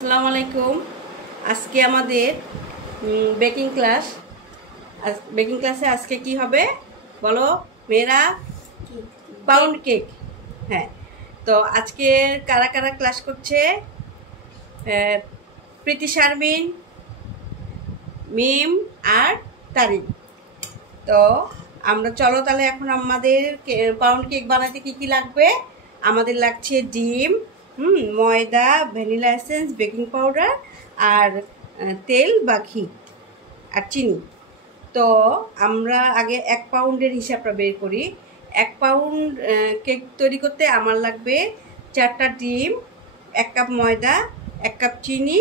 আসসালামু আলাইকুম। আজকে আমাদের বেকিং ক্লাস। বেকিং ক্লাসে আজকে কি হবে বলো মেয়েরা? Pound cake. হ্যাঁ, তো আজকে কারা কারা ক্লাস করছে? প্রীতি, শারমিন, মিম আর তারিন। তো আমরা চলো তাহলে এখন আমাদের পাউন্ড কেক বানাতে কি কি লাগবে। আমাদের লাগছে ডিম, ময়দা, ভ্যানিলা এসেন্স, বেকিং পাউডার আর তেল বা ঘি আর চিনি। তো আমরা আগে 1 পাউন্ডের হিসাবটা বের করি। 1 পাউন্ড কেক তৈরি করতে আমার লাগবে 4টা ডিম, 1 কাপ ময়দা, 1 কাপ চিনি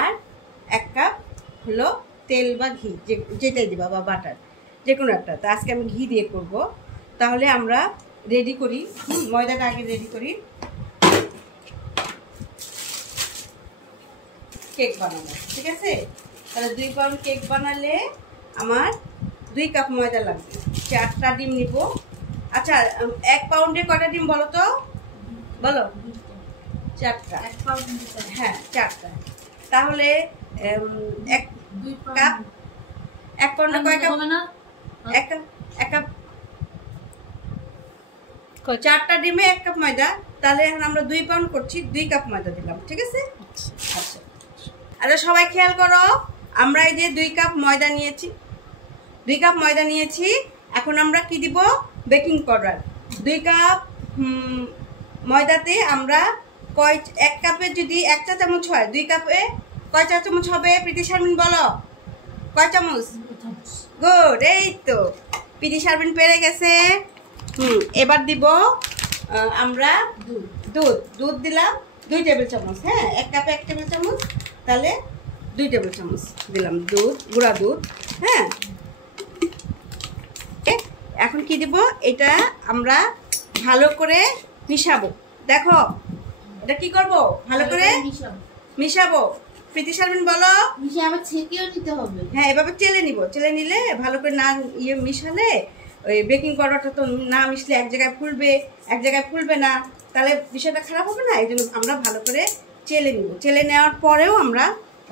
আর 1 কাপ হলো তেল বা ঘি, যেটাই দিবা বা বাটার, যে কোনো একটা। তো আজকে আমি ঘি দিয়ে করব। তাহলে আমরা রেডি করি, ময়দাটা আগে রেডি করি কেক বানাবো। ঠিক আছে, তাহলে 2 পাউন্ড কেক বানালে আমার 2 কাপ ময়দা লাগবে। 4টা ডিম নিব। আচ্ছা, 1 পাউন্ডে কটা ডিম বলো তো? বলো। 4টা। 1 পাউন্ড। হ্যাঁ, 4টা। তাহলে 1 কাপ। 1 পাউন্ডে কয় কাপ? 1 কাপ। 4টা ডিমে 1 কাপ ময়দা। তাহলে এখন আমরা 2 পাউন্ড করছি, 2 কাপ ময়দা দিলাম। ঠিক আছে। আচ্ছা আচ্ছা, সবাই খেয়াল করো, আমরা এই যে 2 কাপ ময়দা নিয়েছি, 2 কাপ ময়দা নিয়েছি। এখন আমরা কি দিব? Baking powder. 2 কাপ ময়দাতে আমরা 1 কাপে যদি 1 চা চামচ হয়, 2 কাপে কয় চা চামচ হবে? প্রীতি, শারমিন বলো, কয় চামচ? গুড, এই তো প্রীতি, শারমিন পেরে গেছে। এবার দিব আমরা দুধ দিলাম 2 টেবিল চামচ। হ্যাঁ, 1 কাপে 1 টেবিল চামচ, তাহলে 2 টেবিল চামচ দিলাম দুধ, গুঁড়া দুধ। হ্যাঁ, এখন কি দিব? এটা আমরা ভালো করে মিশাবো। দেখো, এটা কি করব? ভালো করে মিশাবো। প্রীতি, শারমিন বলো। আবার ছেঁকেও নিতে হবে। হ্যাঁ, এভাবে চেলে নিব। চেলে নিলে ভালো করে না মিশালে ওই বেকিং পাউডারটা তো না মিশলে এক জায়গায় ফুলবে, এক জায়গায় ফুলবে না, তাহলে বিষয়টা খারাপ হবে না। এই জন্য আমরা ভালো করে চেলে নিব। চেলে নেওয়ার পরেও আমরা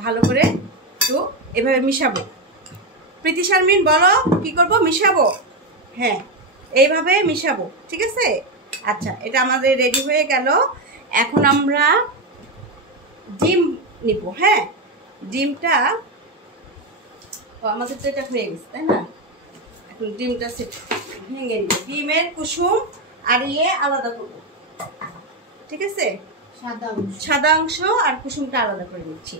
ভালো করে একটু এভাবে মিশাবো। প্রীতি, শারমিন বলো, কি করব? মিশাবো। হ্যাঁ, এইভাবে মিশাবো। ঠিক আছে। আচ্ছা, এটা আমাদের রেডি হয়ে গেল। এখন আমরা ডিম নিব। হ্যাঁ, ডিমটা আমাদের তো এটা হয়ে গেছে, তাই না? এখন ডিমটা ভেঙে নিব। ডিমের কুসুম আর আলাদা করবো। ঠিক আছে, সাদা অংশ আর কুসুমটা আলাদা করে নিচ্ছি।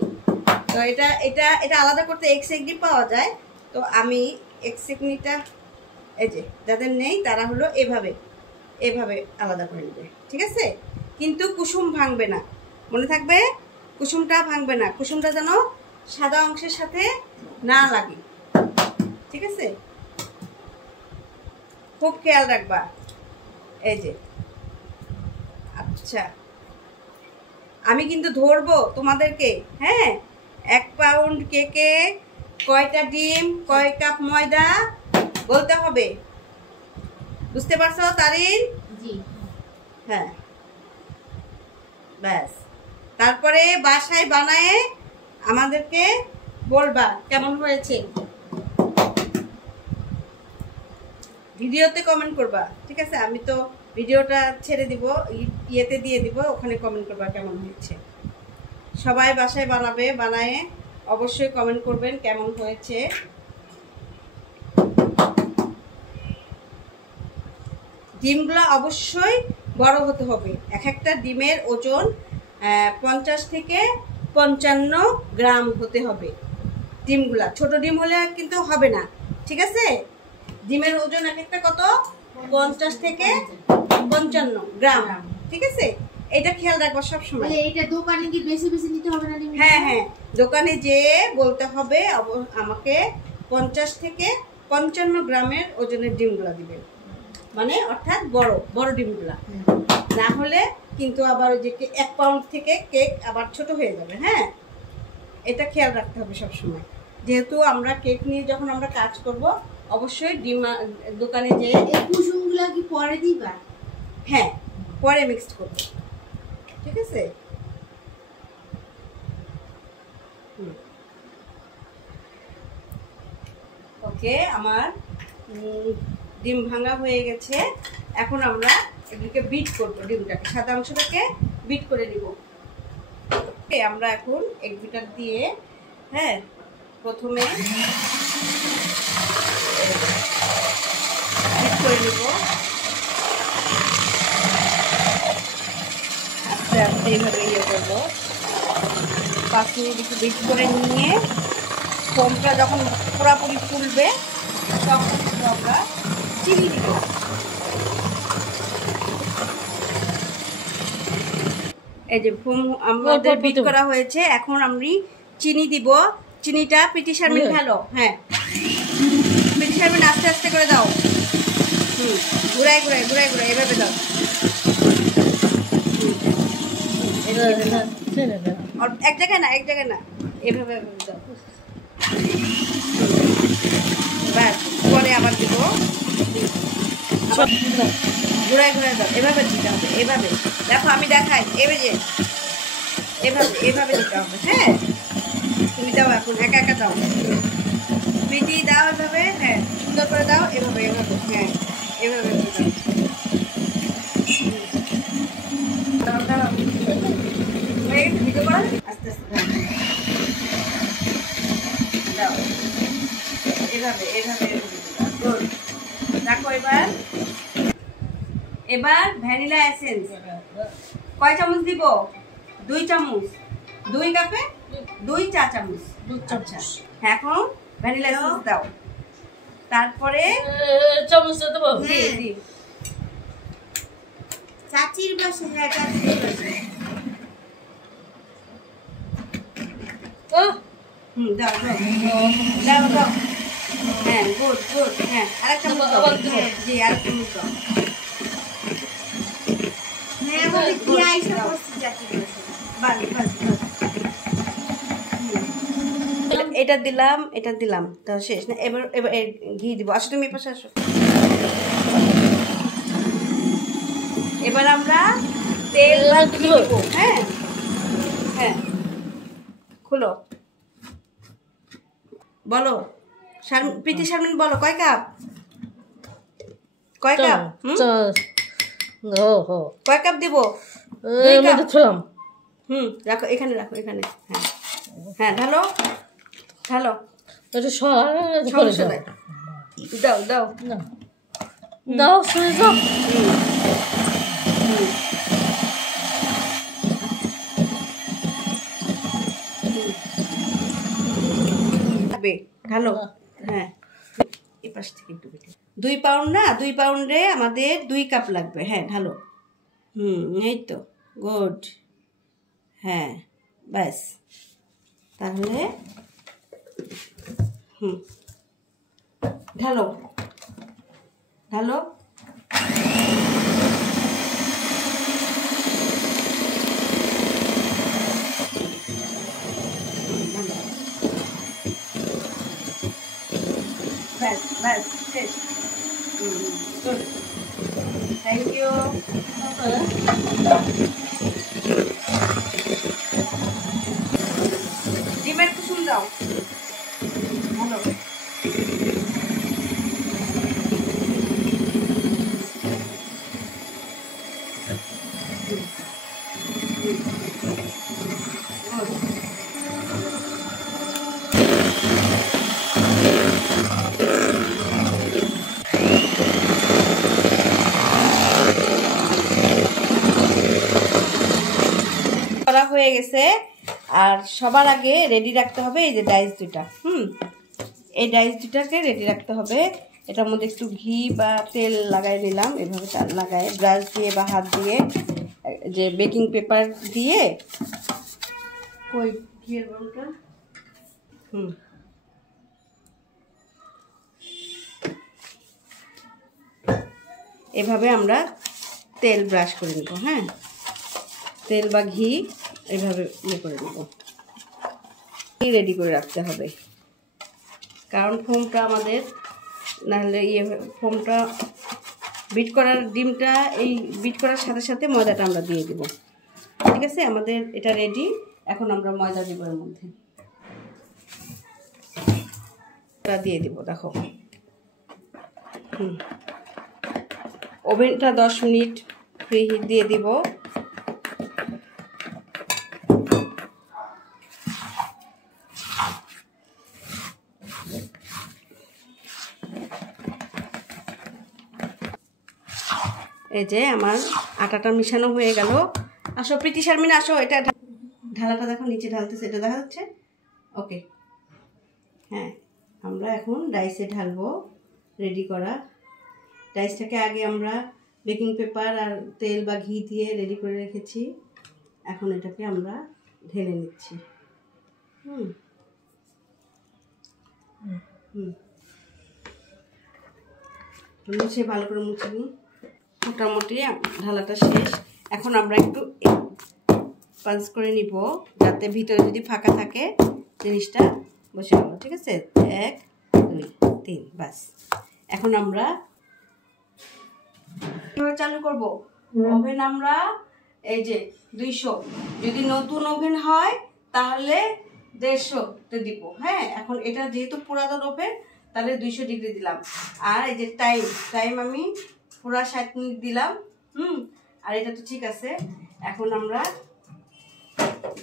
তো এটা এটা এটা আলাদা করতে এক্সেকনি পাওয়া যায়। তো আমি এক্সেকনিটা, এই যে যাদের নেই তারা হলো এভাবে আলাদা করে নেবে। ঠিক আছে, কিন্তু কুসুম ভাঙবে না, মনে থাকবে, কুসুমটা ভাঙবে না। কুসুমটা যেন সাদা অংশের সাথে না লাগে। ঠিক আছে, খুব খেয়াল রাখবা। এই যে, আচ্ছা, আমি কিন্তু ধরবো তোমাদেরকে। হ্যাঁ, 1 পাউন্ড কেকে কয়টা ডিম, কয় কাপ ময়দা বলতে হবে। বুঝতে পারছো তারিন? জি। হ্যাঁ, ব্যাস। তারপরে বাসায় বানায়ে আমাদেরকে বলবা কেমন হয়েছে। ভিডিওতে কমেন্ট করবা। ঠিক আছে, আমি তো ভিডিওটা ছেড়ে দিব, ইয়েতে দিয়ে দিব, ওখানে কমেন্ট করবা কেমন হয়েছে। সবাই বাসায় বানাবে, বানায়ে অবশ্যই কমেন্ট করবেন কেমন হয়েছে। ডিমগুলো অবশ্যই বড় হতে হবে। একটা ডিমের ওজন 50 থেকে 55 গ্রাম হতে হবে। ডিমগুলা ছোট ডিম হলে কিন্তু হবে না। ঠিক আছে, ডিমের ওজন একটা কত? 50 থেকে 55 গ্রাম। ঠিক আছে, এটা খেয়াল রাখবা সবসময়। এটা দোকানে কি বেশি বেশি নিতে হবে না? হ্যাঁ হ্যাঁ, দোকানে যেয়ে বলতে হবে আমাকে 50 থেকে 55 গ্রামের ওজনের ডিমগুলা দিবেন, মানে অর্থাৎ বড় বড় ডিমগুলা। না হলে কিন্তু আবার ওই যে 1 পাউন্ড থেকে কেক আবার ছোট হয়ে যাবে। হ্যাঁ, এটা খেয়াল রাখতে হবে সবসময়। যেহেতু আমরা কেক নিয়ে যখন আমরা কাজ করব, অবশ্যই ডিম দোকানে যেয়ে। এই কুসুমগুলা কি পরে দিবা? হ্যাঁ, পরে মিক্সড করব। ঠিক আছে, ওকে, আমার ডিম ভাঙা হয়ে গেছে। এখন আমরা এগুলিকে বিট করবো, ডিমটাকে সাদা অংশটাকে বিট করে নিব। আমরা এখন এক বিটার দিয়ে, হ্যাঁ, প্রথমে বিট করে নিব। আস্তে আস্তে এইভাবে ইয়ে করবো। 5 মিনিট একটু বিট করে নিয়ে ফোমটা যখন পুরোপুরি ফুলবে তখন আমরা চিনি দিব। এই যে ফোম আমাদের বিট করা হয়েছে, এখন আমি চিনি দিব। চিনিটা পিটি শারমিন ঢালো। হ্যাঁ, পিটি শারমিন আস্তে আস্তে করে দাও। ঘুরাই ঘুরাই ঘুরাই ঘুরাই এভাবে দাও। এক জায়গায় না, এক জায়গায় না, এভাবে দাও। ব্যাস, পরে আবার দিব। ঘুরাই ঘুরাই দাও, এভাবে দিতে হবে। এভাবে দেখো, আমি দেখাই, এভাবে যে এভাবে এভাবে দিতে হবে। হ্যাঁ, তুমি দাও, এখন একা একা দাও। পিটি দাও এভাবে। হ্যাঁ, সুন্দর করে দাও। এভাবে এভাবে, হ্যাঁ, এভাবে দাও। ভিডিও করো, আস্তে আস্তে দাও। এভাবে এভাবে দেখো। এবার ভ্যানিলা এসেন্স কয় চামচ দিব? 2 চামচ। 2 কাপে 2 চা চামচ। আচ্ছা, এখন ভ্যানিলা এসেন্স দাও। তারপরে চামচটা দেবো। দি চাচির পাশে। হ্যাঁ, চাচির পাশে। দাও দাও দাও দাও। হ্যাঁ, গুড গুড। হ্যাঁ, আরেকটা চামচ দাও। জি, আরেকটা চামচ দাও। হ্যাঁ, বলে কি আইসা করছি চাচির পাশে। বাস বাস বাস। এটা দিলাম, এটা দিলাম, তাও শেষ না। এবার এবার ঘি দিব। আসো, তুমি পাশে আসো। এবার আমরা তেল দিব। হ্যাঁ হ্যাঁ, খুলো, বলো। প্রীতি শারমিন বলো, কয় কাপ? কয় কাপ? কয় কাপ দিব? 2 কাপ। রাখো, এখানে রাখো, এখানে। হ্যাঁ হ্যাঁ, ঢালো ঢালো। সমস্যা নাই, দাও দাও দাও। ঢালো। হ্যাঁ, এই পাশ থেকে একটু বেটে। 2 পাউন্ড না, 2 পাউন্ডে আমাদের 2 কাপ লাগবে। হ্যাঁ, ঢালো। এই তো, গুড। হ্যাঁ, ব্যাস। তাহলে ঢালো ঢালো। ব্যাস ব্যাস, শেষ। Good, thank you. ডিমের কুসুম দাও। ভালো। করা হয়ে গেছে। আর সবার আগে রেডি রাখতে হবে এই যে ডাইস দুটা। এই ডাইস দুটাকে রেডি রাখতে হবে। এটার মধ্যে একটু ঘি বা তেল লাগাই নিলাম, এভাবে লাগায় ব্রাশ দিয়ে বা হাত দিয়ে, যে বেকিং পেপার দিয়ে। কই ঘিয়ের বলটা? এভাবে আমরা তেল ব্রাশ করে নেব। হ্যাঁ, তেল বা ঘি এভাবে ইয়ে করে নেব। রেডি করে রাখতে হবে, কারণ ফোমটা আমাদের নাহলে ফোমটা বিট করার, ডিমটা এই বিট করার সাথে সাথে ময়দাটা আমরা দিয়ে দেব। ঠিক আছে, আমাদের এটা রেডি। এখন আমরা ময়দা দেব এর মধ্যে। দিয়ে দিব দেখো। ওভেনটা 10 মিনিট প্রি হিট দিয়ে দিব। এই যে আমার আটাটা মিশানো হয়ে গেল। আসো প্রীতি শারমিন আসো, এটা ঢালাটা দেখো নিচে ঢালতেছে, এটা দেখা যাচ্ছে? ওকে, হ্যাঁ আমরা এখন ডাইসে ঢালবো। রেডি করা ডাইসটাকে আগে আমরা বেকিং পেপার আর তেল বা ঘি দিয়ে রেডি করে রেখেছি। এখন এটাকে আমরা ঢেলে নিচ্ছি। মুছে ভালো করে মুছে নিই। মোটামুটি ঢালাটা শেষ। এখন আমরা একটু পাঞ্চ করে নিব যাতে ভিতরে যদি ফাঁকা থাকে জিনিসটা বসে গেল। ঠিক আছে, 1 2 3 বাস। এখন আমরা চালু করব ওভেন। আমরা এই যে 200, যদি নতুন ওভেন হয় তাহলে 150-তে দিব। হ্যাঁ, এখন এটা যেহেতু পুরাতন ওভেন তাহলে 200 ডিগ্রি দিলাম। আর এই যে টাইম আমি পুরা 60 মিনিট দিলাম। আর এটা তো ঠিক আছে। এখন আমরা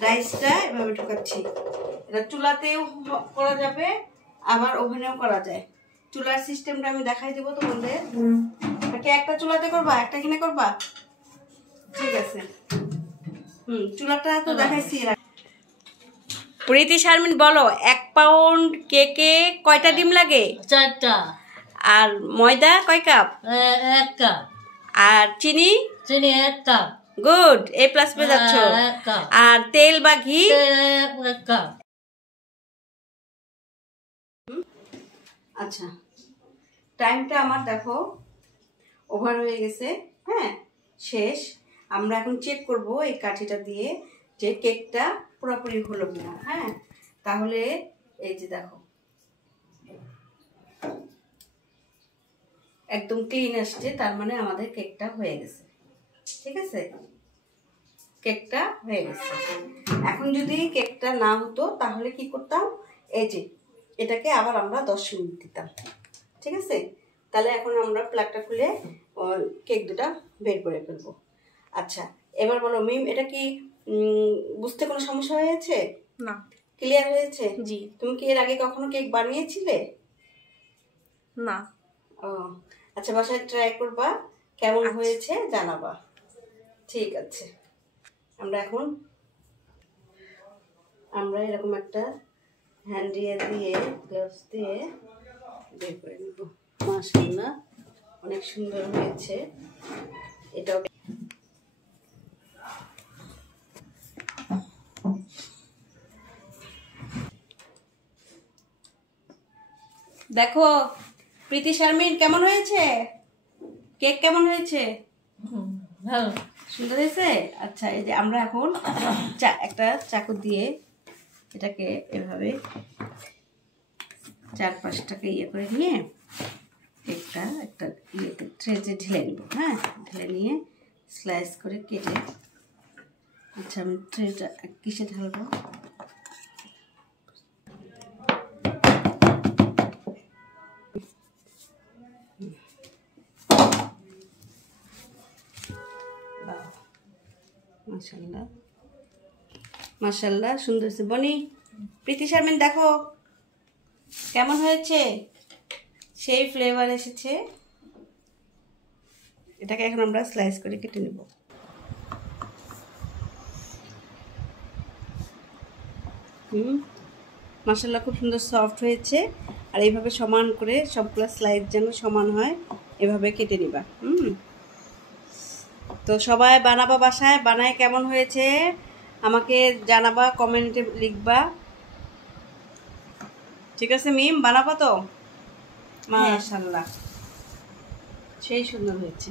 ডাইসটা এভাবে ঢোকাচ্ছি। এটা চুলাতেও করা যাবে, আবার ওভেনেও করা যায়। চুলার সিস্টেমটা আমি দেখাই দেবো তোমাদের। একটা চুলাতে করবা, একটা কিনে করবা? ঠিক আছে, চুলাটা তো দেখাইছি। প্রীতি শারমিন বলো, 1 পাউন্ড কেকে কয়টা ডিম লাগে? 4টা। আর ময়দা কয় কাপ? 1 কাপ। আর চিনি? 1 কাপ। গুড, A+ পেয়ে যাচ্ছ। আর তেল বা ঘি? 1 কাপ। আচ্ছা, টাইমটা আমার দেখো ওভার হয়ে গেছে। হ্যাঁ, শেষ। আমরা এখন চেক করব এই কাঠিটা দিয়ে যে কেকটা পুরোপুরি হলো কিনা। হ্যাঁ, তাহলে এই যে দেখো একদম ক্লিন আসছে, তার মানে আমাদের কেকটা হয়ে গেছে। ঠিক আছে, কেকটা হয়ে গেছে। এখন যদি কেকটা না হতো তাহলে কি করতাম, এই যে এটাকে আবার আমরা 10 মিনিট দিতাম। ঠিক আছে, তাহলে এখন আমরা প্লাগটা খুলে কেক দুটা বের করে ফেলবো। আচ্ছা, এবার বলো মিম, এটা কি বুঝতে কোনো সমস্যা হয়েছে? না, ক্লিয়ার হয়েছে? জি। তুমি কি এর আগে কখনো কেক বানিয়েছিলে? না। ও আচ্ছা, বাসায় ট্রাই করবা, কেমন হয়েছে জানাবা। ঠিক আছে, আমরা এরকম একটা হ্যান্ড দিয়ে গ্লাভস দিয়ে বের করে নেব। মাশাআল্লাহ, অনেক সুন্দর হয়েছে। এটাও দেখো প্রীতি শারমিন, কেমন হয়েছে কেক? কেমন হয়েছে? ভালো, সুন্দর হয়েছে। আচ্ছা, এই যে আমরা এখন একটা চাকু দিয়ে এটাকে এভাবে 4-5টাকে ইয়ে করে নিয়ে কেকটা একটা ইয়েতে ট্রেতে ঢেলে নিব। হ্যাঁ, ঢেলে নিয়ে স্লাইস করে কেটে। আচ্ছা, আমি ট্রেটা কিসে ঢালবো? মাশাআল্লাহ, মাশাআল্লাহ, সুন্দর হয়েছে। বনি, প্রীতি শারমিন দেখো কেমন হয়েছে, সেই ফ্লেভার এসেছে। এটাকে এখন আমরা স্লাইস করে কেটে নেব। মাশাআল্লাহ, খুব সুন্দর সফট হয়েছে। আর এইভাবে সমান করে সবগুলো স্লাইস যেন সমান হয় এভাবে কেটে নিবা। তো সবাই বানাবা, বাসায় বানায় কেমন হয়েছে আমাকে জানাবা, কমেন্টে লিখবা। ঠিক আছে মিম, বানাবো তো? মাশাআল্লাহ, সেই সুন্দর হয়েছে।